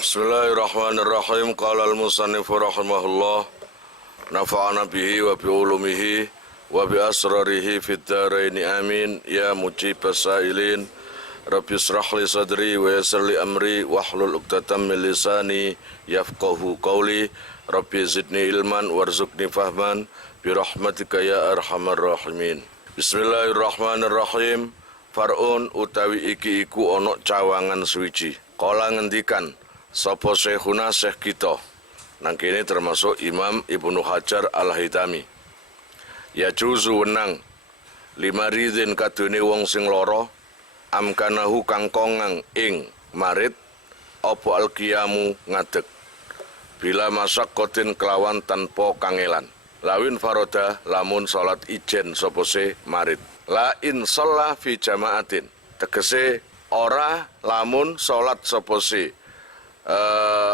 Bismillahirrahmanirrahim. Qala al-musannifu rahimahullah, nafa'ana bihi wa bi ulumihi wa bi asrarihi fid dharaini amin. Ya mujibas sa'ilin, Rabbi israh li sadri wa yassir li amri wahlul 'uqdatam min lisani yafqahu qawli. Rabbi zidni ilman warzuqni fahman bi rahmatika ya arhamar rahimin. Bismillahirrahmanirrahim. Far'un utawi iki iku ana cawangan suwiji. Kala ngendikan sapa syekhuna syekh kita, nang kene termasuk Imam Ibnu Hajar Al-Haytami. Ya juzu wenang lima ridin kadune wong sing lara amkanahu kang kongang ing marit apa alqiyamu ngadeg bila masyaqqatin kelawan tanpa kangelan. Lawin faroda lamun salat ijen sapa se marit. La in shalla fi jamaatin tegese ora lamun salat sapa se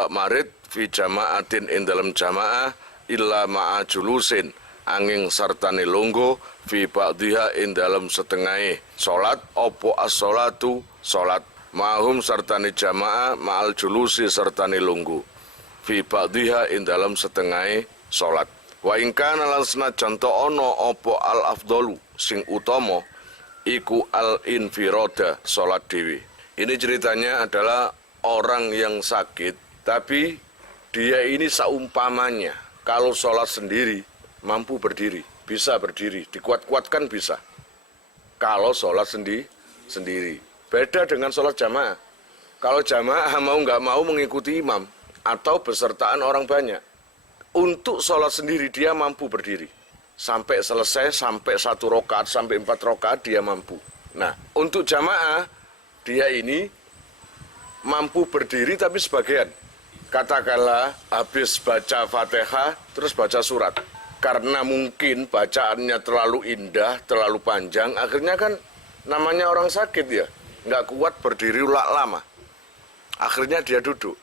marid fi jamaatin ing dalam jamaah illa ma'a julusin angin sartane lungguh fi ba'dhiha ing dalam setengahe salat apa as-salatu salat ma'hum sartane jamaah ma'al julusi sartane lungguh fi ba'dhiha ing dalam setengahe salat wa in kana lan senajan ta ana apa al afdalu sing utama iku al infirada salat dewi. Ini ceritanya adalah orang yang sakit, tapi dia ini seumpamanya kalau sholat sendiri mampu berdiri, bisa berdiri, dikuat-kuatkan bisa. Kalau sholat sendiri, beda dengan sholat jamaah. Kalau jamaah mau nggak mau mengikuti imam atau besertaan orang banyak. Untuk sholat sendiri dia mampu berdiri. Sampai selesai, sampai 1 rakaat, sampai 4 rakaat dia mampu. Nah, untuk jamaah dia ini mampu berdiri tapi sebagian. Katakanlah habis baca Fatihah terus baca surat. Karena mungkin bacaannya terlalu indah, terlalu panjang, akhirnya kan namanya orang sakit ya, nggak kuat berdiri lama. Akhirnya dia duduk.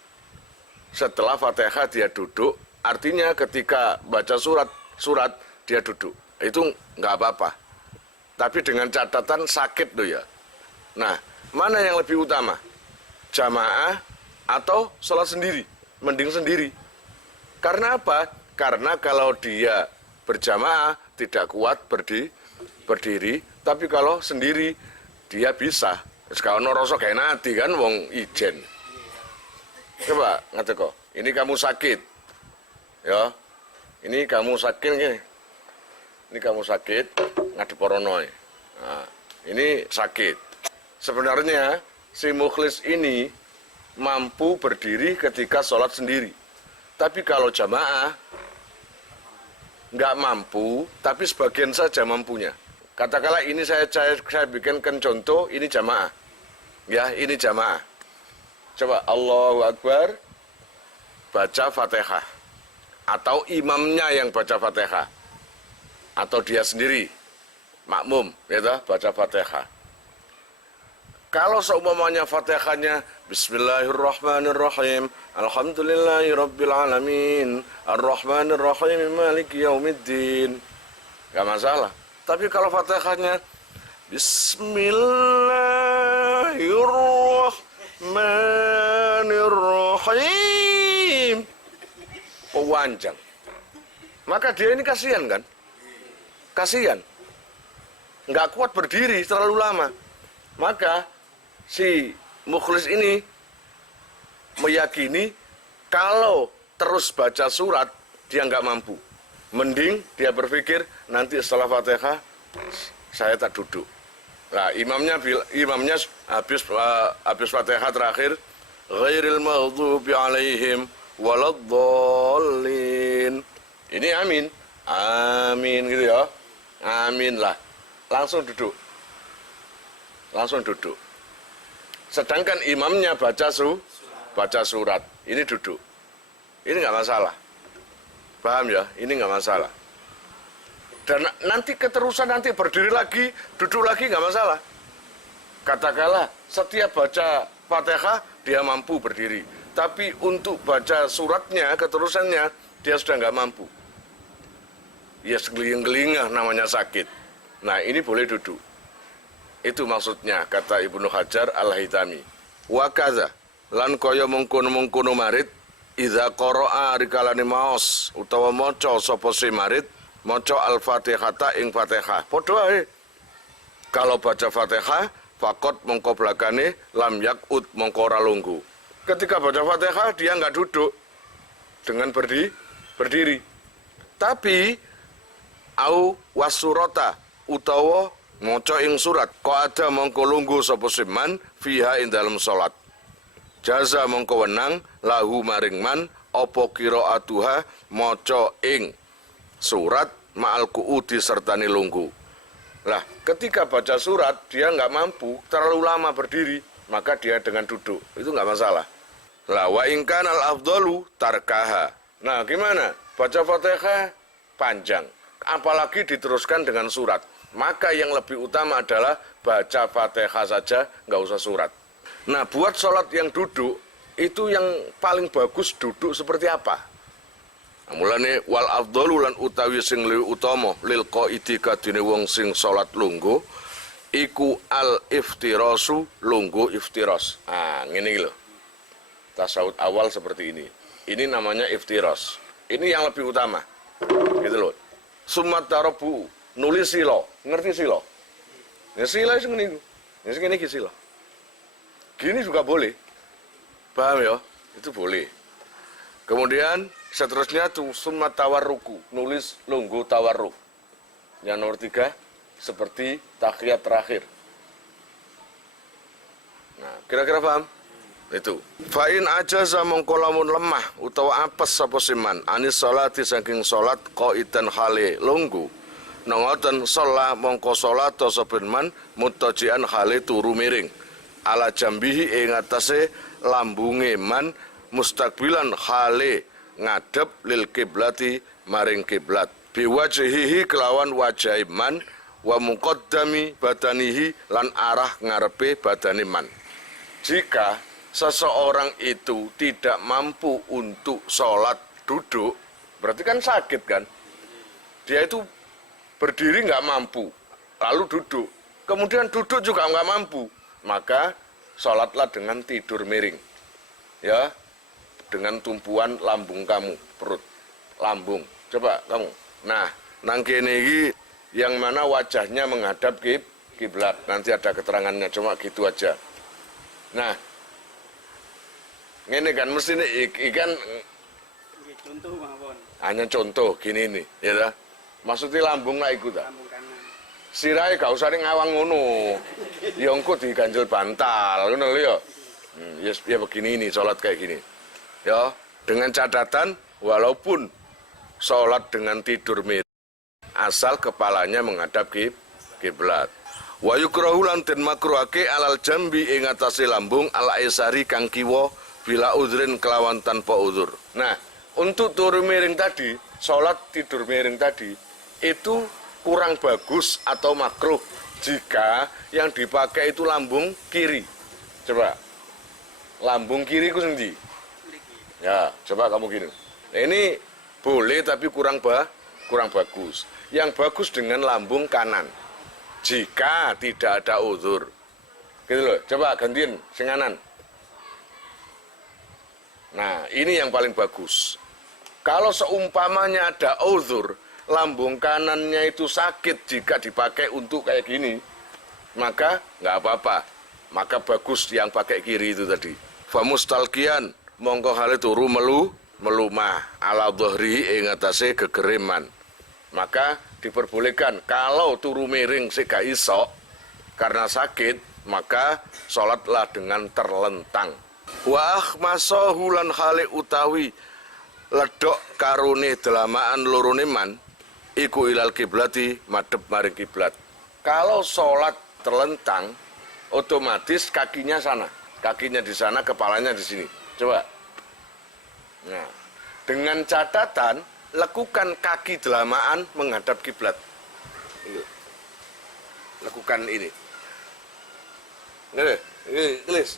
Setelah Fatihah dia duduk, artinya ketika baca surat dia duduk. Itu nggak apa-apa. Tapi dengan catatan sakit tuh ya. Nah, mana yang lebih utama? Jamaah atau sholat sendiri? Mending sendiri. Karena apa? Karena kalau dia berjamaah tidak kuat berdiri, tapi kalau sendiri dia bisa. Sekarang noroso kayak nanti kan wong ijen. Coba ngateko, ini kamu sakit. Ya. Ini kamu sakit gini. Ini kamu sakit ngadep poronoy. Nah, ini sakit. Sebenarnya si mukhlis ini mampu berdiri ketika sholat sendiri. Tapi kalau jamaah nggak mampu, tapi sebagian saja mampunya. Katakanlah ini saya bikinkan contoh, ini jamaah. Ya, ini jamaah. Coba Allahu Akbar, baca Fatihah. Atau imamnya yang baca Fatihah. Atau dia sendiri, makmum, ya baca Fatihah. Kalau seumpamanya Fatihahnya Bismillahirrahmanirrahim, Alhamdulillahirrabbilalamin, Ar-Rahmanirrahim, Maliki Yaumiddin, gak masalah. Tapi kalau Fatihahnya Bismillahirrahmanirrahim, panjang. Maka dia ini kasihan kan? Kasihan. Nggak kuat berdiri terlalu lama. Maka si mukhlis ini meyakini kalau terus baca surat dia nggak mampu. Mending dia berpikir nanti setelah Fatihah saya tak duduk. Nah, imamnya habis Fatihah terakhir ghairil maghdubi alaihim waladdallin. Ini amin. Amin gitu ya. Amin lah. Langsung duduk. Sedangkan imamnya baca surat. Ini duduk. Ini nggak masalah. Paham ya? Ini nggak masalah. Dan nanti keterusan nanti berdiri lagi, duduk lagi nggak masalah. Katakanlah setiap baca Fatihah dia mampu berdiri. Tapi untuk baca suratnya, keterusannya dia sudah nggak mampu. Ya segeling-gelingah namanya sakit. Nah ini boleh duduk. Itu maksudnya kata Ibnu Hajar Al-Haytami. Wa kadza lan kaya mengkono-mengkono marit idza qara'a rikalane maos utawa maca sapa si marit maca al-Fatihata ing Fatihah. Padha wae. Kalau baca Fatihah fakot mongko blakane lam yakut mongko ora lungguh. Ketika baca Fatihah dia enggak duduk dengan berdiri. Tapi au wasurata utawa maca ing surat kok ada mongko lungguh sapa siman fiha ing dalem salat. Jaza mongko wenang lahu maring man apa qiraatuha maca ing surat ma'al qu'udi sertane lungguh. Lah, ketika baca surat dia nggak mampu terlalu lama berdiri, maka dia dengan duduk. Itu nggak masalah. Lah wa in kana al-afdalu tarkaha. Nah, gimana? Baca Fatihah panjang, apalagi diteruskan dengan surat. Maka yang lebih utama adalah baca Fatihah saja, nggak usah surat. Nah, buat sholat yang duduk, itu yang paling bagus duduk seperti apa? Nah, mulane wal afdalu lan utawi sing luwih utama lil qaidi kadine wong sing sholat lungguh iku al iftirasu lungguh iftiras. Ah, ngene iki lho. Tasawuf awal seperti ini. Ini namanya iftiras. Ini yang lebih utama. Gitu loh. Sumat tarabu nulis sila. Ngerti sila? Ya sila sing ngene iku. Ya sing ngene iki sila. Gini juga boleh. Paham ya? Itu boleh. Kemudian seterusnya tuh sumat tawarruku, nulis lungguh tawarruk. Yang nomor 3 seperti tahiyat terakhir. Nah, kira-kira paham? Itu. Fa'in ajaza mongko lamun lemah utawa apes sapa siman anis salati saking salat qaidan hale lungguh. Nongoten sholat mongko salat sapa man muttajian hale turu miring. Ala jambihi ing atase lambunge man mustaqbilan hale ngadep lil kiblati maring kiblat biwajhihi kelawan wajah man wa muqaddami badanihi lan arah ngarepe badane man. Jika seseorang itu tidak mampu untuk sholat duduk, berarti kan sakit kan? Dia itu berdiri nggak mampu, lalu duduk, kemudian duduk juga nggak mampu, maka sholatlah dengan tidur miring, ya, dengan tumpuan lambung kamu, perut, lambung, coba kamu. Nah, nang kene iki yang mana wajahnya menghadap kiblat, nanti ada keterangannya, cuma gitu aja. Nah, ini kan mesti ikan contoh mawon. Hanya contoh gini nih, ya dah. Maksudnya lambung lah ikut dah. Sirai gak usah ngawang ngono. Ya engko diganjel bantal ngono lho ya. Ya begini ini salat kayak gini. Ya, dengan catatan walaupun salat dengan tidur miring asal kepalanya menghadap kiblat. Wa yukrahu lan den makruhake alal jambi ing atase lambung al aisari kang kiwa bila udhrin kelawan tanpa udhur. Nah, untuk turu miring tadi, salat tidur miring tadi itu kurang bagus atau makruh jika yang dipakai itu lambung kiri. Coba, lambung kiri ku sendi. Ya, coba kamu gini. Nah, ini boleh tapi kurang bagus. Yang bagus dengan lambung kanan. Jika tidak ada uzur. Gitu loh, coba gantiin sing kanan. Nah, ini yang paling bagus. Kalau seumpamanya ada uzur, lambung kanannya itu sakit jika dipakai untuk kayak gini, maka nggak apa-apa. Maka bagus yang pakai kiri itu tadi. Famustalkian mongko hale turu melumah ala dhahri ing atase gegereman. Maka diperbolehkan kalau turu miring sik gak iso karena sakit, maka sholatlah dengan terlentang. Wa akhmasahu lan hale utawi ledok karone delamaan lorone man iku ilal kiblati madhep maring kiblat. Kalau sholat terlentang, otomatis kakinya sana, kakinya di sana, kepalanya di sini. Coba. Nah, dengan catatan lekukan kaki delamaan menghadap kiblat. Lakukan ini. Nggih,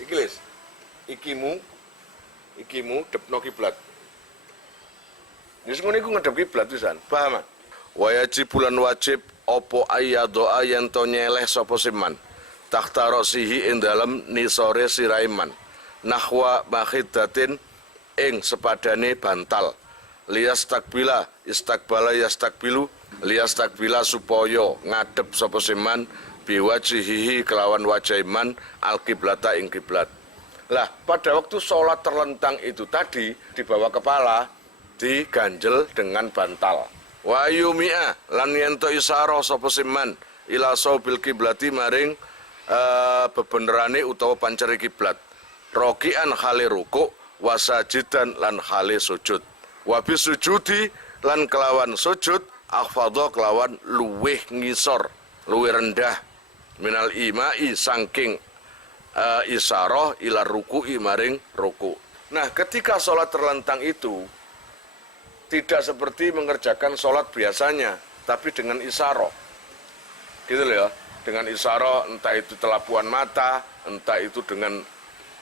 ikilis. Ikimu depno kiblat. Wis ngene iku ngadep kiblat pisan. Paham? Wajib bulan wajib opo ayyadoa yen to nyeleh sapa siman. Takhta rasihi ing dalem nisore siraiman. nahwa makhidatin ing sepadane bantal liyastakbila istakbala yastakbilu liyastakbila supaya ngadep sapa seman biwajihihi kelawan wajah iman al-kiblata ing kiblat. Lah pada waktu sholat terlentang itu tadi di bawah kepala diganjel dengan bantal. Wa yumi'a lan yento isaro sapa seman ila saubil kiblati maring bebenerane utawa panceri kiblat. Rokian khali ruku wasajidan lan khali sujud. Wabi sujudi lan kelawan sujud akhfadha kelawan luweh ngisor, luweh rendah minal imai sangking isaroh ila ruku'i maring ruku. Nah ketika sholat terlentang itu tidak seperti mengerjakan sholat biasanya, tapi dengan isaroh gitu loh ya, dengan isaroh entah itu telapuan mata, entah itu dengan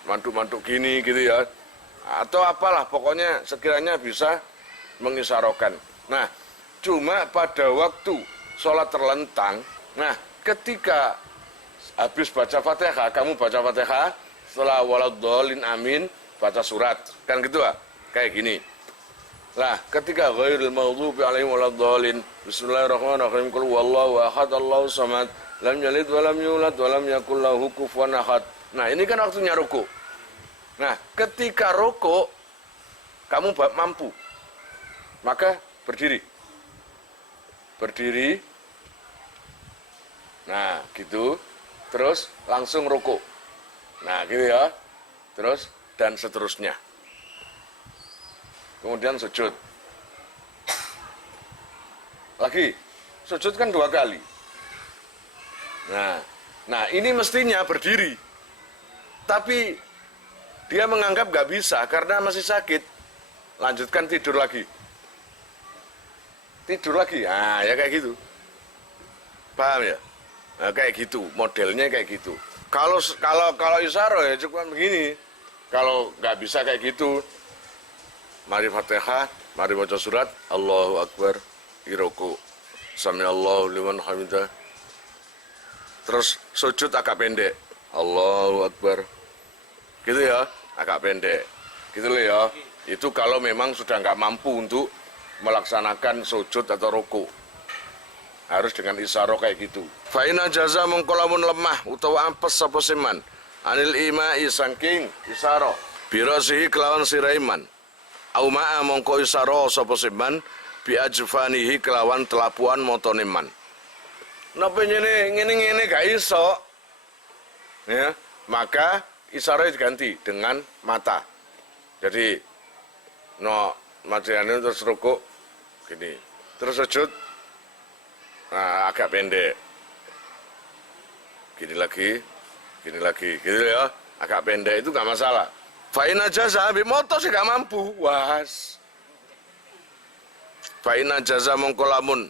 mantuk-mantuk gini gitu ya, atau apalah pokoknya sekiranya bisa mengisarokan. Nah cuma pada waktu sholat terlentang, nah ketika habis baca Fatihah, kamu baca Fatihah, setelah waladhdallin amin, baca surat. Kan gitu lah, kayak gini. Lah, ketika ghairil maghdubi alaihim waladhdallin, bismillahirrahmanirrahim, qul huwallahu ahad, Allahus samad, lam yalid wa lam yulad wa lam yakul lahu kufuwan ahad. Nah, ini kan waktunya ruku. Nah, ketika ruku kamu mampu, maka berdiri. Berdiri. Nah, gitu. Terus langsung ruku. Nah gitu ya. Terus dan seterusnya. Kemudian sujud. Lagi. Sujud kan 2 kali. Nah ini mestinya berdiri. Tapi dia menganggap gak bisa karena masih sakit. Lanjutkan tidur lagi. Tidur lagi. Nah ya kayak gitu. Paham ya? Nah, kayak gitu, modelnya kayak gitu. Kalau isyaroh ya cukup begini. Kalau nggak bisa kayak gitu, mari Fatihah, mari baca surat, Allahu Akbar, iroku, samiallahu liman hamidah. Terus sujud agak pendek, Allahu Akbar, gitu ya, agak pendek, gitu loh ya. Itu kalau memang sudah nggak mampu untuk melaksanakan sujud atau ruku. Harus dengan isyarah kayak gitu. Fa'ina jaza mengkolamun lemah utawa ampes sapa seman anil imai sangking isyarah birasihi kelawan siraiman au ma'a mongko isyarah sapa seman bi ajfanihi kelawan telapuan motone man. Napa ngene gak iso ya, maka isyarah diganti dengan mata. Jadi materialnya terus rukuk gini, terus sujud. Nah, agak pendek. Gini lagi, gitu ya. Agak pendek itu gak masalah. Fa'ina jaza, motor sih gak mampu. Was. Fa'ina jaza mongkolamun.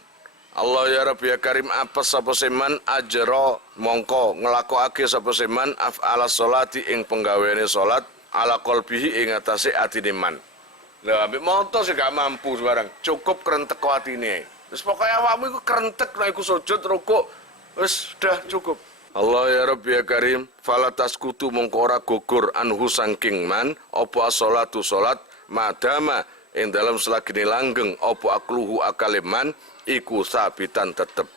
Allah ya Rabbi ya Karim apes sapa seman ajra mongko nglakokake sapa seman af'ala sholati ing penggaweane salat ala qalbihi ing atase atine man. Lah ambek motor sih gak mampu sebarang. Cukup krentek atine. Terus pokoknya awakmu iku kerentek nek iku sujud rukuk wis sudah cukup. Allah ya Rabbi ya Karim fala taskutu mongko ora gugur anhu sangking man apa sholatu salat madama ing dalam selagine langgeng apa akluhu akaleman iku sabitan tetep.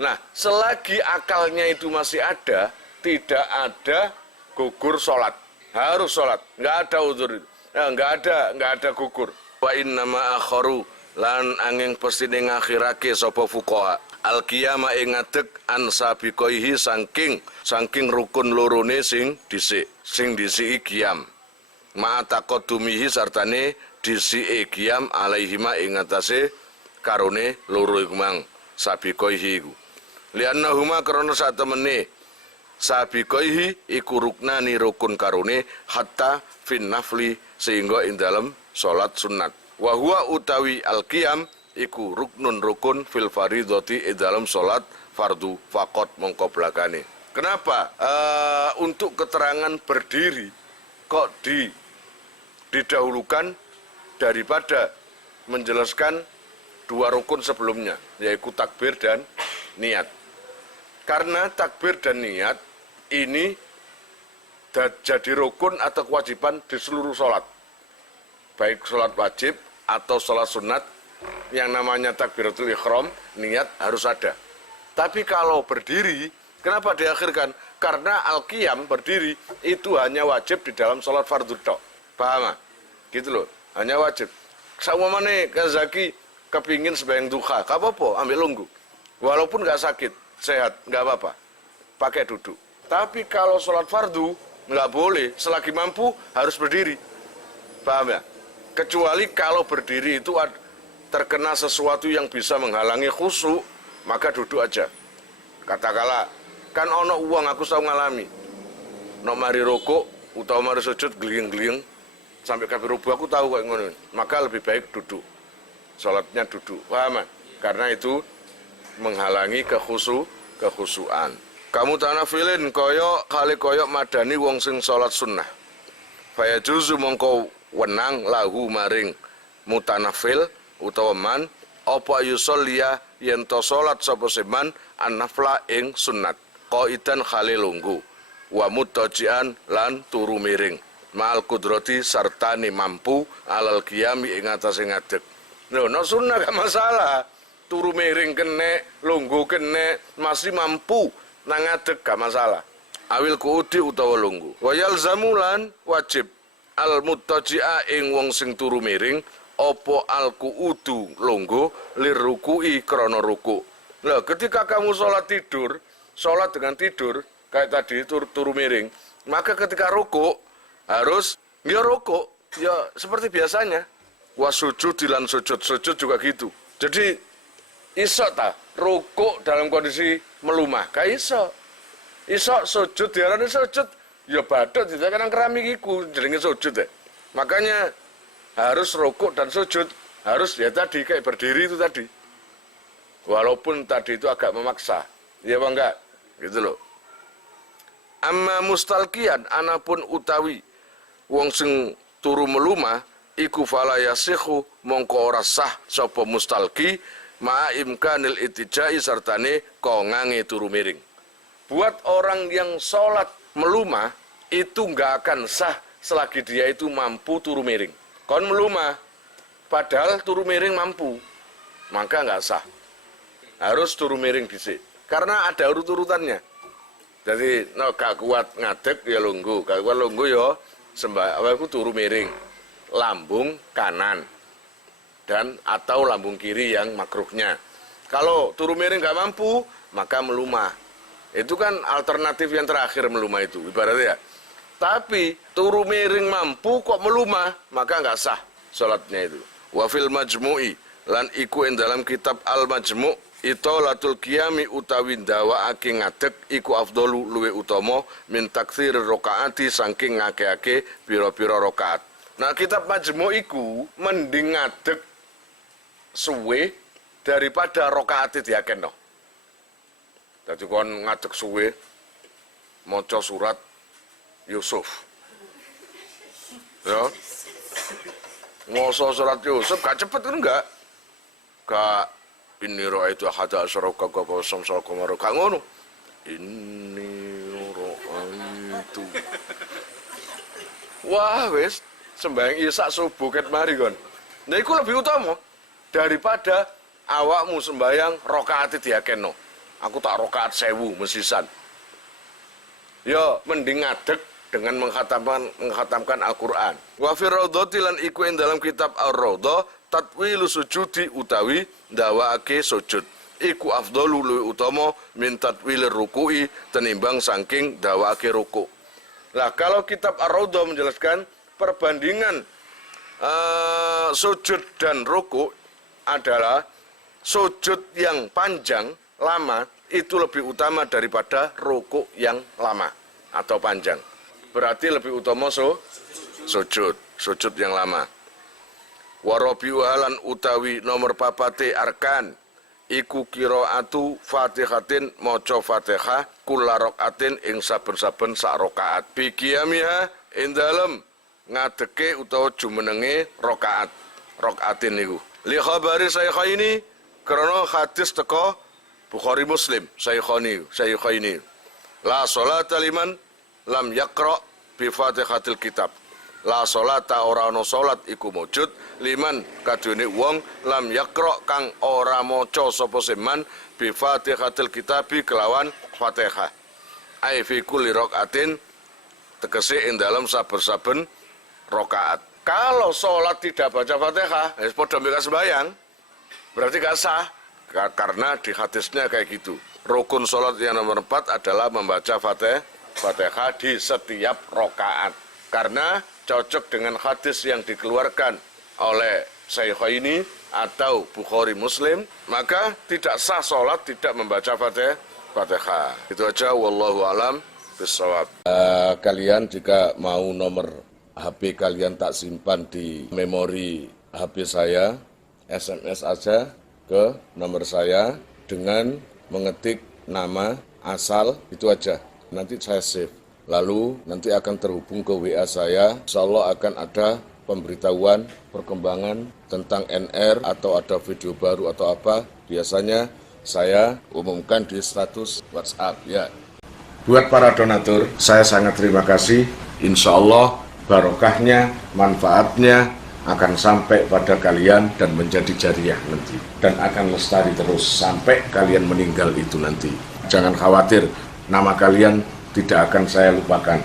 Nah, selagi akalnya itu masih ada, tidak ada gugur salat. Harus salat, enggak ada uzur itu. Nah, enggak ada gugur. Wa innama akharu lan angin pestine ngakhirake sapa fuqaha al qiyama ing ngadeg an sabiqaihi saking rukun lorone sing disiki qiyam ma taqaddumihi sartane disiki qiyam alaihima ing atase karone loro iku mang sabiqaihi iku liannahuma karena sak temene sabiqaihi iku ruknani rukun karone hatta fin nafli sehingga ing dalem salat sunat. Wahwa utawi al-qiyam iku ruknun rukun fil faridhati dalam salat fardu faqat mongko blakane. Kenapa? Untuk keterangan berdiri kok didahulukan daripada menjelaskan 2 rukun sebelumnya, yaitu takbir dan niat. Karena takbir dan niat ini jadi rukun atau kewajiban di seluruh sholat. Baik sholat wajib atau sholat sunat, yang namanya takbiratul ihram, niat harus ada. Tapi kalau berdiri, kenapa diakhirkan? Karena al-qiyam berdiri itu hanya wajib di dalam sholat fardhu tok. Paham? Gitu loh, hanya wajib. Sama mana Kazaki kepingin sembahyang duha, gak apa-apa, ambil lunggu. Walaupun gak sakit, sehat, gak apa-apa. Pakai duduk. Tapi kalau sholat fardu, nggak boleh, selagi mampu harus berdiri. Paham ya? Kecuali kalau berdiri itu terkena sesuatu yang bisa menghalangi khusyuk, maka duduk aja. Katakanlah, kan ono uang aku tahu ngalami. Nok mari rokok, utawa mari sujud gliyeng-gliyeng, sampai kabeh rubuh aku tahu kayak ngono. Maka lebih baik duduk. Salatnya duduk. Paham? Karena itu menghalangi kekhusyukan. Kamu tanafilin koyok kali koyok madani wong sing salat sunnah. Faya juzu mongko wenang lahu maring mutanafil utawa man apa yusollia yen to salat sapa seman an-nafla ing sunnat. Qaidan khali lunggu wa muttajian lan turu miring. Ma'al kudrati sartani mampu alal qiyami ing atase ngadeg. Lho, no sunnah gak masalah. Turu miring kene, lunggu kene, masih mampu nang ngadeg gak masalah. Awil kuudi utawa lunggu. Wa yalzamulan wajib al muttaji'a ing wong sing turu miring apa al kuudu lunggu lirruku'i krana ruku. Lah ketika kamu sholat tidur, sholat dengan tidur kayak tadi turu miring, maka ketika ruku harus ya ruku ya seperti biasanya. Wa sujud dilan sujud juga gitu. Jadi iso ta ruku dalam kondisi melumah, gak iso. Iso sujud diarani sujud, ya badut tidak kena keramik iku jenenge sujud ya. Makanya harus ruku dan sujud, harus ya tadi kayak berdiri itu tadi. Walaupun tadi itu agak memaksa, ya apa enggak? Gitu loh. Amma mustalqiyan anapun utawi wong sing turu melumah iku fala yasihu mongko ora sah sapa mustalqi ma imkanil itijai sartane kongange turu miring. Buat orang yang sholat melumah itu nggak akan sah selagi dia itu mampu turu miring. Kon melumah padahal turu miring mampu, maka nggak sah. Harus turu miring dhisik. Karena ada urut-urutannya. Jadi gak kuat ngadeg ya lungguh, gak kuat lungguh ya aku turu miring. Lambung kanan dan atau lambung kiri yang makruhnya. Kalau turu miring nggak mampu, maka melumah. Itu kan alternatif yang terakhir melumah itu, ibaratnya ya. Tapi turu miring mampu kok melumah, maka nggak sah sholatnya itu. Wa fil majmu'i lan iku ing dalam kitab al majmu' itolatul qiyami utawi ndawaake ngadeg iku afdalu luwe utama min taktsir rakaati saking ngake-ake pira-pira rakaat. Nah kitab majmu' iku mending ngadeg suwe daripada rakaate diakeno. Dadi kon ngadeg suwe maca surat Yusuf. Ya. Maca surat Yusuf gak cepet kan enggak? Gak ini ra'aitu ahada asyara kawkaban wasyamsa wal qamara gak ngono. Ini ra'aitu. Wah wis sembahyang isak subuh ket mari kon. Nah iku lebih utama daripada awakmu sembahyang rakaat diakeno. Aku tak rakaat 1000 mesisan. Ya mending ngadeg dengan menghatamkan Al-Qur'an. Wa fi raudhati lan iku ing dalam kitab Ar-Raudhah tatwilu sujudi utawi ndawaake sujud. Iku afdalu luwih utama min tatwilir ruku'i tenimbang saking ndawaake ruku'. Lah kalau kitab Ar-Raudhah menjelaskan perbandingan sujud dan ruku adalah sujud yang panjang lama itu lebih utama daripada ruku yang lama atau panjang. Berarti lebih utama sujud yang lama. Warabiu halan utawi nomor papate arkan iku qiraatu Fatihatin maca Fatihah kula rakaatin ing saben-saben sak rakaat. Bi qiyamiha ing dalem ngadeke utawa jumenenge rakaatin niku. Li khabari sahihaini krana hadis teko Bukhari Muslim sahihaini. La sholata liman lam yaqra bi Fatihatil kitab. La sholata ora ana salat iku mujud liman kadune wong lam yaqra kang ora maca sapa seman bi Fatihatil kitabi kelawan Fatihah. Ai fi kulli rakaatin tegese ing dalam saben-saben rakaat. Kalau salat tidak baca Fatihah, wis padha mika sembahyang. Berarti gak sah. Karena di hadisnya kayak gitu. Rukun salat yang nomor 4 adalah membaca Fatihah di setiap rakaat. Karena cocok dengan hadis yang dikeluarkan oleh Syaikhaini atau Bukhari Muslim, maka tidak sah sholat tidak membaca Fatihah. Itu aja, wallahu alam bisawab. Kalian jika mau nomor HP kalian tak simpan di memori HP saya, SMS aja ke nomor saya dengan mengetik nama asal, itu aja. Nanti saya save. Lalu nanti akan terhubung ke WA saya, insya Allah akan ada pemberitahuan perkembangan tentang NR atau ada video baru atau apa. Biasanya saya umumkan di status WhatsApp ya. Buat para donatur, saya sangat terima kasih. Insya Allah barokahnya, manfaatnya akan sampai pada kalian dan menjadi jariah nanti. Dan akan lestari terus sampai kalian meninggal itu nanti. Jangan khawatir, nama kalian tidak akan saya lupakan.